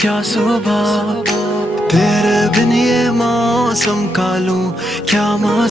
क्या सुबह, तेरे बिन ये मौसम का लूं क्या मजा।